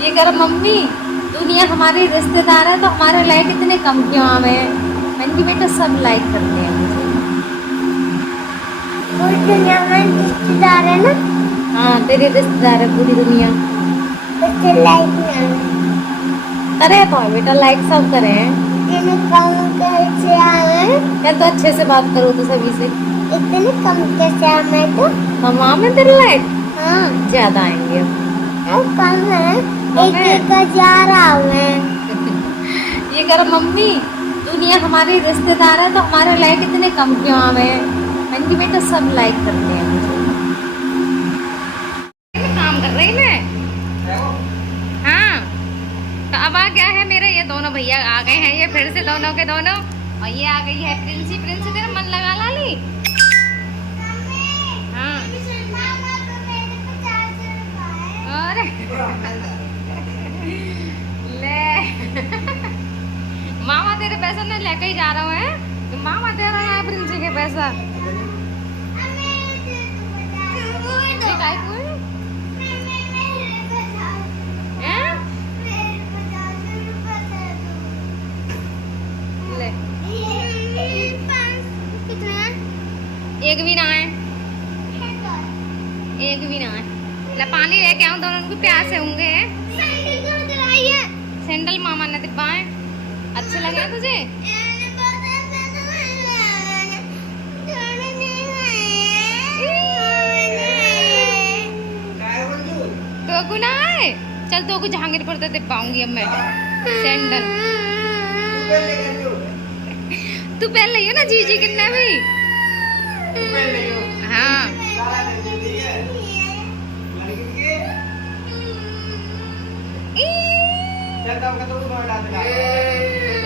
ये कर मम्मी, दुनिया हमारी रिश्तेदार है तो हमारे लाइक इतने कम क्यों आवे हैं? मैंने कहा बेटा सब लाइक करते हैं मुझे। पूरी दुनिया में रिश्तेदार है ना, हाँ तेरी रिश्तेदार है पूरी दुनिया। उसके लाइक नहीं करे तो है बेटा, लाइक सब करे हैं। इतने कम कैसे आए? क्या तो अच्छे से बात करो तो सभी से। इतने कम कैसे आए तो? हम में तेरे लाइक हाँ ज्यादा आएंगे। अब कम है, कम है। 1,000 आए। ये कर मम्मी, दुनिया हमारी रिश्तेदार है तो हमारे लाइक इतने कम क्यों आवे हैं? मैंने कहा बेटा सब लाइक करते हैं मुझे। काम कर रही मैं। हाँ तो अब आ गया है मेरे ये दोनों भैया आ गए हैं, ये फिर से दोनों के दोनों। और ये आ गई है प्रिंसी। प्रिंसी तेरा मन लगा लाली। हाँ और ले मामा तेरे पैसा नहीं लेके ही जा रहा है तो मामा दे रहा है प्रिंसी के पैसा। ये काय को है? हैं? ले एक भी ना है, एक भी ना है। ले पानी लेके आऊं, दोनों को प्यासे होंगे। सैंडल मामा ने दिब्बाए अच्छे लगे हैं तुझे? तो को ना है, चल तो को जहांगीरपुर तो दिब्बाऊंगी अब मैं सैंडल। तू पहन लियो ना जीजी कितना भी। हाँ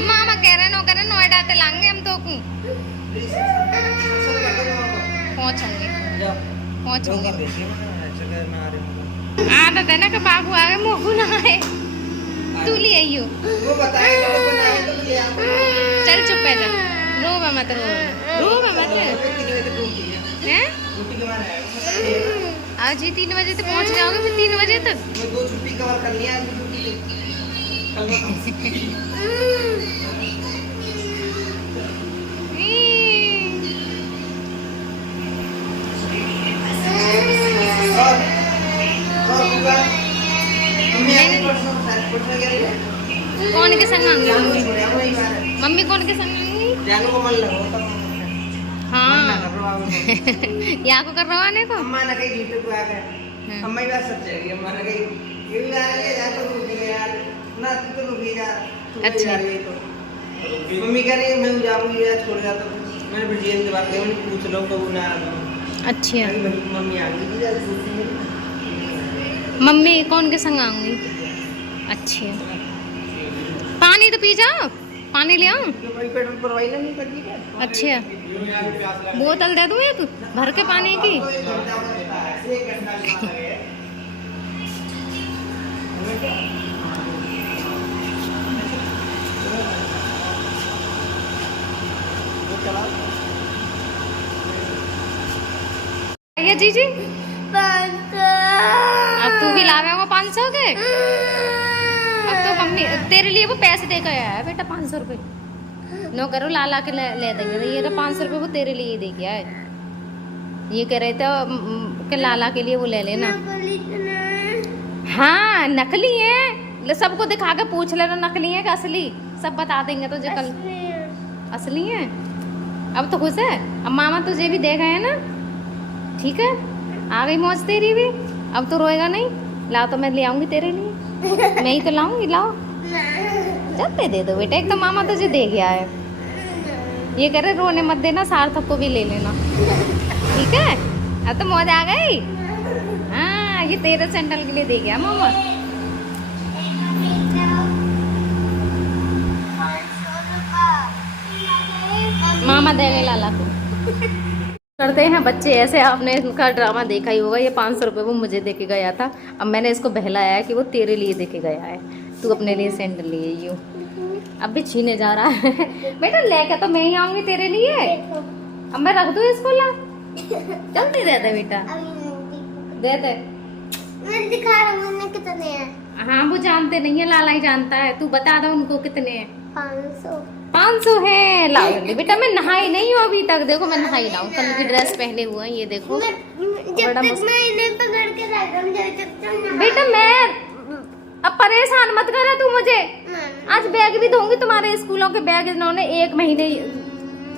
मामा कह रहे नो करे नोएडा ते लाएंगे हम तो को पहुंचूंगी। आदत है ना कि बाबू आ गए मोहू ना आए तू ले आइयो। चल चुप है जा, रो मत हैं? आज ही 3 बजे तक पहुंच जाओगे, फिर 3 बजे तक। दो छुट्टी कवर करनी है। कौन के संग आएंगी मम्मी? मम्मी कौन के संग आएंगी? हाँ यहाँ को कर रहा आने को। अम्मा ने कही यूट्यूब पे आ गए। अम्मा ही बात सच है, अम्मा ने कही ये भी आ रही है, जा तो रुकी है यार ना, तू तो रुकी जा। अच्छा तो मम्मी कह रही है मैं जाऊंगी या छोड़ जाता हूँ। मैंने ब्रिजेश से बात की, मैंने पूछ लो कब ना आ जाऊँ। अच्छा मम्मी आ गई। मम्मी कौन के संग आऊंगी? अच्छे पानी तो पी जाओ, पानी ले आऊं। पेट्रोल भरवाई ना नहीं करती क्या? अच्छा बोतल दे दूं एक भर के पानी की। ये जीजी अब तू भी लावे वो 500 के। अब तो मम्मी तेरे लिए वो पैसे दे के आया है बेटा 500 रुपए। नो करो ला के ले देंगे। ये 500 रुपए वो तेरे लिए दे गया है। ये कह रहे थे कि लाला के लिए वो ले लेना। हाँ नकली है, सबको दिखा के पूछ लेना नकली है कि असली, सब बता देंगे तुझे कल। असली है। अब तो खुश है, अब मामा तुझे भी दे गए है ना। ठीक है आ गई मौज तेरी भी, अब तो रोएगा नहीं। लाओ तो मैं ले आऊंगी तेरे लिए, मैं ही तो लाऊंगी। लाओ चलते दे दो बेटा, एक तो मामा तुझे दे गया है। ये कह रहे रोने मत देना, सार्थक को भी ले लेना। ठीक है अब तो मौज आ गई। हाँ ये तेरे सैंडल के लिए दे गया मामा। मामा देंगे लाला को। करते हैं बच्चे ऐसे। आपने इनका ड्रामा देखा ही होगा। ये 500 रुपये वो मुझे दे के गया था, अब मैंने इसको बहलाया है कि वो तेरे लिए दे के गया है, तू अपने लिए सैंडल लिए यूँ। अब भी छीने जा रहा है। बेटा लेके तो मैं ही आऊंगी तेरे लिए। अब मैं रख दूँ इसको? ला जल्दी दे दे बेटा, दे दे। मैं दिखा रहा हूँ कितने हैं। हाँ वो जानते नहीं है, लाला ही जानता है। तू बता दो उनको कितने हैं। 500। 500 है। लाओ जल्दी बेटा, मैं नहाई नहीं हूँ अभी तक। देखो मैं नहाई ना हूँ, कल की ड्रेस पहने हुए हैं ये देखो। जब तक मैं इन्हें पकड़ के रख दूं, जब तक बेटा मैं अब परेशान मत करा तू मुझे। आज बैग भी दूंगी, तुम्हारे स्कूलों के बैग इन्होंने 1 महीने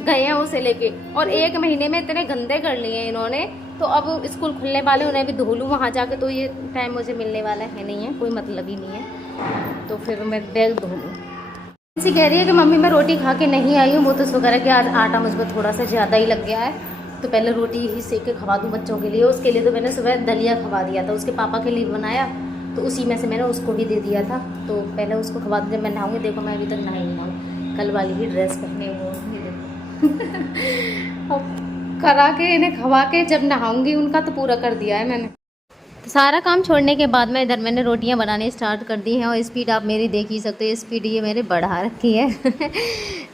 गए हैं उसे लेके, और 1 महीने में इतने गंदे कर लिए हैं इन्होंने। तो अब स्कूल खुलने वाले, उन्हें भी धो लूँ वहाँ जाके, तो ये टाइम मुझे मिलने वाला है नहीं है, कोई मतलब ही नहीं है। तो फिर मैं बैग धो लूँ। इसी कह रही है कि मम्मी मैं रोटी खा के नहीं आई हूँ, वो तो वगैरह कि आज आटा मुझ पर थोड़ा सा ज़्यादा ही लग गया है, तो पहले रोटी ही सेक के खवा दूँ बच्चों के लिए। उसके लिए तो मैंने सुबह दलिया खवा दिया था, उसके पापा के लिए बनाया, तो उसी में से मैंने उसको भी दे दिया था। तो पहले उसको खवा दूँ, जब मैं नहाऊँगी। देखो मैं अभी तक नहाई नहीं हूँ, कल वाली ही ड्रेस पहने हुए देखो। अब करा के इन्हें खवा के जब नहाऊँगी उनका तो पूरा कर दिया है मैंने। तो सारा काम छोड़ने के बाद में इधर मैंने रोटियां बनाने स्टार्ट कर दी हैं, और स्पीड आप मेरी देख ही सकते हो, स्पीड ये मैंने बढ़ा रखी है।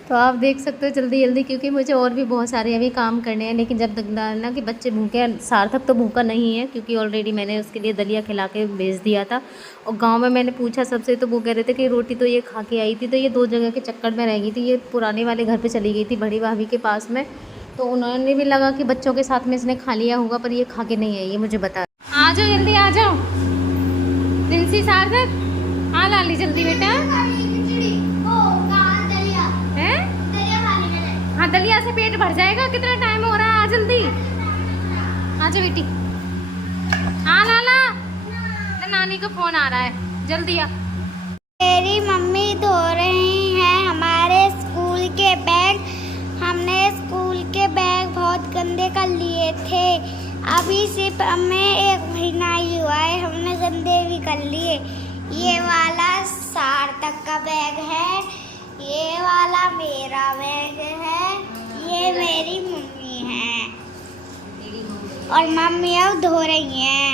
तो आप देख सकते हो जल्दी जल्दी, क्योंकि मुझे और भी बहुत सारे अभी काम करने हैं। लेकिन जब तक ना कि बच्चे भूखे हैं, सार्थक तो भूखा नहीं है क्योंकि ऑलरेडी मैंने उसके लिए दलिया खिला के भेज दिया था। और गाँव में मैंने पूछा सबसे, तो वो कह रहे थे कि रोटी तो ये खा के आई थी, तो ये 2 जगह के चक्कर में रह गई थी। ये पुराने वाले घर पर चली गई थी बड़ी भाभी के पास में, तो उन्होंने भी लगा कि बच्चों के साथ में इसने खा लिया होगा, पर ये खा के नहीं आई, ये मुझे बता। आ जाओ जल्दी आ जाओ प्रिंसी सार्थक। हाँ लाली जल्दी बेटा। है हाँ दलिया से पेट भर जाएगा, कितना टाइम हो रहा है, आ जल्दी आ जाओ बेटी। हाँ लाला, नानी का फोन आ रहा है, जल्दी आ। मेरी मम्मी धो रही हैं हमारे स्कूल के बैग। हमने स्कूल के बैग बहुत गंदे कर लिए थे, अभी सिर्फ हमें 1 महीना ही हुआ है, हमने गंदे भी कर लिए। ये वाला सार्थक का बैग है, ये वाला मेरा बैग है, ये मेरी मम्मी है, और मम्मी अब धो रही हैं।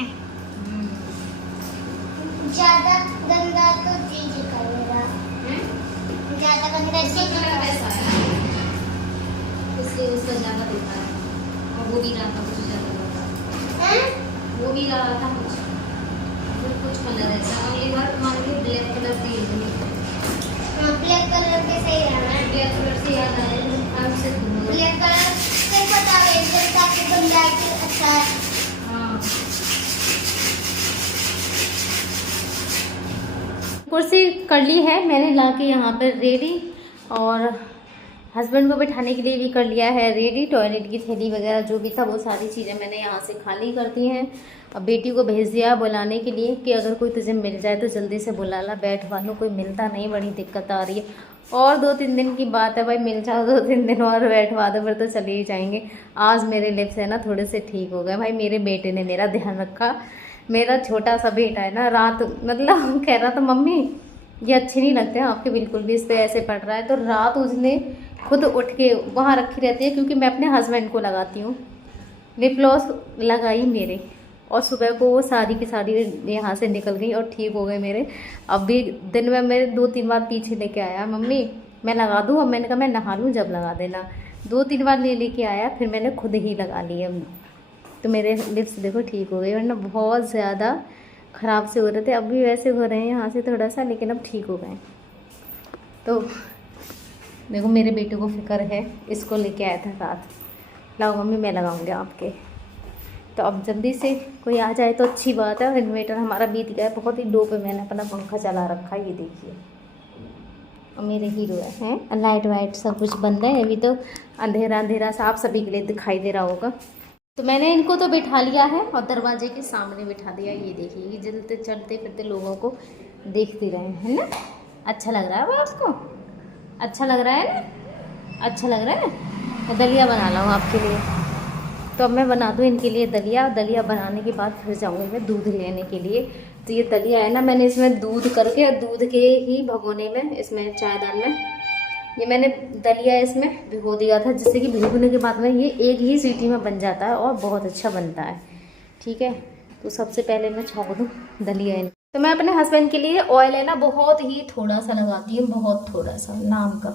ज्यादा गंदा तो दीदी करेगा, ज्यादा गंदा इसलिए उसका ज़्यादा दिखा है, और वो भी रहा था कुछ ज़्यादा, वो भी रहा था कुछ कलर ऐसा। और ये बार मान लो ब्लैक कलर से ब्लैक कलर के सही रहना है। ब्लैक कलर से याद आया से ब्लैक कलर से बता रहे ताकि गंदा अच्छा है। हाँ कुर्सी कर ली है मैंने ला के यहाँ पर रेडी, और हस्बैंड को बिठाने के लिए भी कर लिया है रेडी। टॉयलेट की थैली वगैरह जो भी था वो सारी चीज़ें मैंने यहाँ से खाली कर दी हैं। अब बेटी को भेज दिया बुलाने के लिए कि अगर कोई तुझे मिल जाए तो जल्दी से बुला ला, बैठवा लो, कोई मिलता नहीं, बड़ी दिक्कत आ रही है। और 2-3 दिन की बात है भाई, मिल जाओ 2-3 दिन और बैठवा दो, फिर तो चले ही जाएंगे। आज मेरे लिप्स है ना थोड़े से ठीक हो गए भाई, मेरे बेटे ने मेरा ध्यान रखा। मेरा छोटा सा बेटा है ना, रात मतलब कह रहा था मम्मी ये अच्छे नहीं लगते हैं आपके बिल्कुल भी, इस पर ऐसे पड़ रहा है। तो रात उसने खुद उठ के वहाँ रखी रहती है, क्योंकि मैं अपने हस्बैंड को लगाती हूँ लिप ग्लॉस, लगाई मेरे, और सुबह को वो सारी की सारी यहाँ से निकल गई और ठीक हो गए मेरे। अब भी दिन में मेरे 2-3 बार पीछे लेके आया, मम्मी मैं लगा दूँ, अब मैंने कहा मैं नहा लूँ जब लगा देना। 2-3 बार लेके आया, फिर मैंने खुद ही लगा लिया। तो मेरे लिप्स देखो ठीक हो गए, वरना बहुत ज़्यादा ख़राब से हो रहे थे। अब भी वैसे हो रहे हैं यहाँ से थोड़ा सा, लेकिन अब ठीक हो गए। तो देखो मेरे बेटे को फिक्र है, इसको लेके आया था रात, लाओ मम्मी मैं लगाऊंगी आपके। तो अब जल्दी से कोई आ जाए तो अच्छी बात है। इन्वर्टर हमारा बीत गया है, बहुत ही लो पे मैंने अपना पंखा चला रखा है, ये देखिए। और मेरे हीरो हैं, लाइट वाइट सब कुछ बंद है, अभी तो अंधेरा अंधेरा सा आप सभी के लिए दिखाई दे रहा होगा। तो मैंने इनको तो बिठा लिया है और दरवाजे के सामने बिठा दिया, ये देखिए, ये जलते चलते फिरते लोगों को देखते रहे, है ना। अच्छा लग रहा है वो आपको, अच्छा लग रहा है ना, अच्छा लग रहा है। मैं दलिया बना लाऊँ आपके लिए, तो अब मैं बना दूँ इनके लिए दलिया। दलिया बनाने के बाद फिर जाऊँगी मैं दूध लेने के लिए। तो ये दलिया है ना, मैंने इसमें दूध करके और दूध के ही भगोने में, इसमें चायदान में ये मैंने दलिया इसमें भिगो दिया था, जिससे कि भिगोने के बाद में ये एक ही सीटी में बन जाता है और बहुत अच्छा बनता है। ठीक है, तो सबसे पहले मैं छोंक दूँ दलिया। तो मैं अपने हस्बैंड के लिए ऑयल है ना बहुत ही थोड़ा सा लगाती हूँ, बहुत थोड़ा सा, नाम का,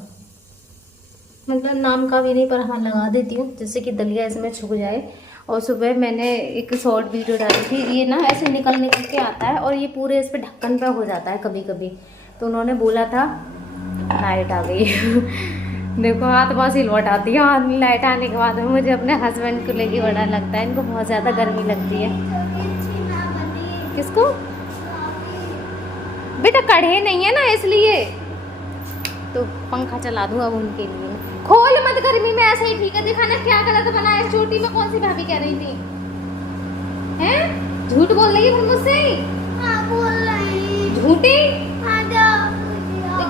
मतलब नाम का भी नहीं, पर हाँ लगा देती हूँ, जिससे कि दलिया इसमें छुप जाए और सुबह मैंने एक शॉर्ट वीडियो डाली थी, ये ना ऐसे निकल के आता है और ये पूरे इस पे ढक्कन पे हो जाता है कभी कभी, तो उन्होंने बोला था लाइट आ गई देखो हाथ बहुत ही लौट आती है, और लाइट आने के बाद मुझे अपने हस्बैंड को लेके बड़ा लगता है, इनको बहुत ज़्यादा गर्मी लगती है। किसको बेटा? कढ़े नहीं है ना इसलिए, तो पंखा चला दूँ अब उनके लिए। खोल मत गर्मी में, ऐसे ही ठीक है। दिखाना क्या गलत बना है चोटी में, कौन सी भाभी कह रही थी? हैं झूठ बोल रही है फिर मुझसे? हाँ बोल रही। झूठी? हाँ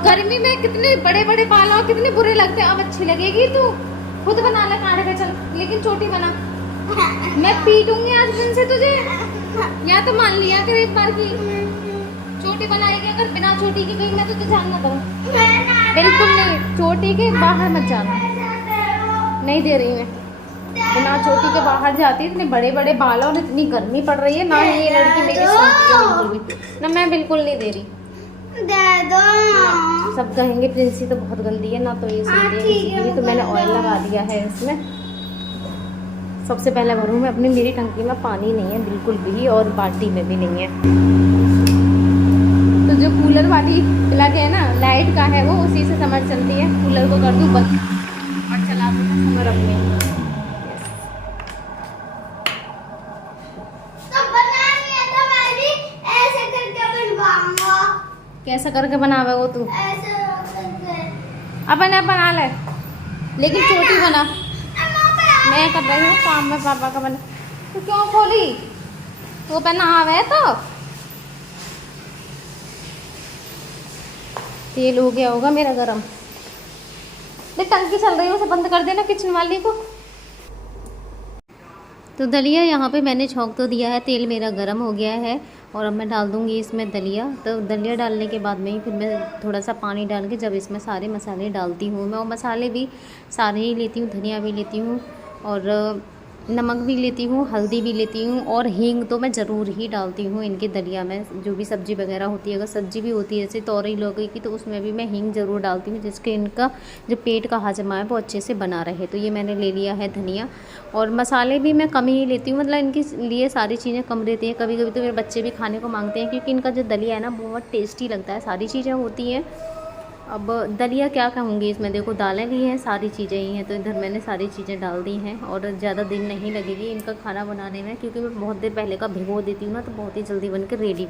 गर्मी में कितने बड़े बड़े बाल और कितने बुरे लगते हैं। अब अच्छी लगेगी तू, खुद बना ले काढ़े पे चल, लेकिन चोटी बना। मैं पीटूंगी आज दिन से तुझे, या तो मान लिया कर एक बार की चोटी बनाएगी, अगर बिना चोटी की गई मैं तुझे जानना दूँ। बिल्कुल नहीं, चोटी के बाहर मत जाना। नहीं दे रही मैं, बिना चोटी के बाहर जाती। इतने बड़े बड़े बाल और इतनी गर्मी पड़ रही है ना, ये लड़की मेरी सुनती है बिल्कुल भी ना, मैं बिल्कुल नहीं दे रही। दे दो। सब कहेंगे प्रिंसी तो बहुत गंदी है ना, तो ये सुनती है किसी की, तो मैंने ऑयल लगा दिया है इसमें। सबसे पहले भरूँ मैं अपनी, मेरी टंकी में पानी नहीं है बिल्कुल भी, और बाल्टी में भी नहीं है। तो जो कूलर वाली प्लग है ना, लाइट का है, वो उसी से समर चलती है। कूलर को कर दूँ बंद और चला दूँ समर अपने। कैसा करके बनावे वो तू? अपन बना ले, लेकिन छोटी बना। मैं कर रही हूँ काम में, पापा का बना। तो क्यों खोली? तो पहना आवे तो तेल हो गया होगा मेरा गरम। देख टंकी चल रही है, उसे बंद कर देना किचन वाली को। तो दलिया यहाँ पे मैंने छौंक तो दिया है, तेल मेरा गरम हो गया है और अब मैं डाल दूँगी इसमें दलिया। तो दलिया डालने के बाद में ही फिर मैं थोड़ा सा पानी डाल के जब इसमें सारे मसाले डालती हूँ मैं, और मसाले भी सारे ही लेती हूँ, धनिया भी लेती हूँ और नमक भी लेती हूँ, हल्दी भी लेती हूँ, और हींग तो मैं ज़रूर ही डालती हूँ इनके दलिया में। जो भी सब्ज़ी वगैरह होती है, अगर सब्ज़ी भी होती है जैसे तोरई लौकी की, तो उसमें भी मैं हींग ज़रूर डालती हूँ, जिसके इनका जो पेट का हाजमा है वो अच्छे से बना रहे। तो ये मैंने ले लिया है धनिया, और मसाले भी मैं कम ही लेती हूँ, मतलब इनके लिए सारी चीज़ें कम रहती हैं। कभी कभी तो मेरे बच्चे भी खाने को मांगते हैं, क्योंकि इनका जो दलिया है ना बहुत टेस्टी लगता है, सारी चीज़ें होती हैं। अब दलिया क्या कहूँगी, इसमें देखो दालें भी हैं, सारी चीज़ें ही हैं, तो इधर मैंने सारी चीज़ें डाल दी हैं। और ज़्यादा दिन नहीं लगेगी इनका खाना बनाने में, क्योंकि मैं बहुत देर पहले का भिगो देती हूँ ना, तो बहुत ही जल्दी बन के रेडी